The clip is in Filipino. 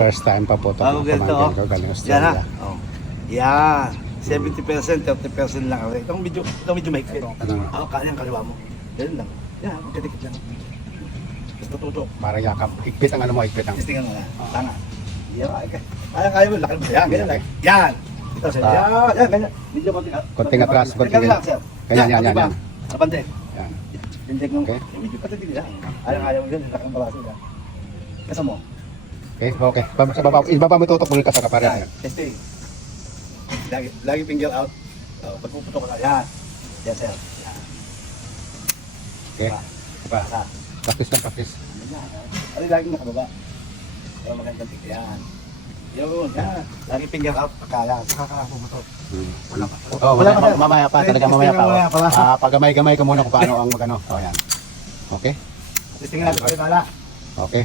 First time pa po ito. Ako ganito, oh. Ko, galing Yan Australia. ha. Oh. Yan. 70%, 30% lang. Itong medyo mahigpit. Ako, kanyang kaliwa mo. Ganun lang. Yan, magkadikit lang. Basta tutok. Para yakap. Higpit ang ano mo, higpit ang. Testingan mo na. Tanga. Yan, kaya mo. Laki mo. Yan, ganyan lang. Yan. Ito, sir. Yan, ganyan. Medyo Konting atras, konting lang, sir. Ganyan, yan. Kapante. Yan. Tindig mo. Okay. Medyo patatig lang. Ayaw mo ganyan. Laki ang balaso lang. Kasa mo. Okay. Ibaba mo tutok muli ka sa kaparehan. Testing. Lagi finger out. Pag puputok ko na. Yan. Yan, sir. Yan. Okay. Pa. Practice lang, practice. Ano lagi nakababa? Pero magandang tig. Yan. Yun. Yan. Lagi finger out. Kaya. Nakakapuputok. Wala pa. Oh, mamaya pa. Talaga mamaya pa. Pag-gamay-gamay ka muna kung paano ang magano. Oh, yan. Okay? Testing natin. Pala. Okay.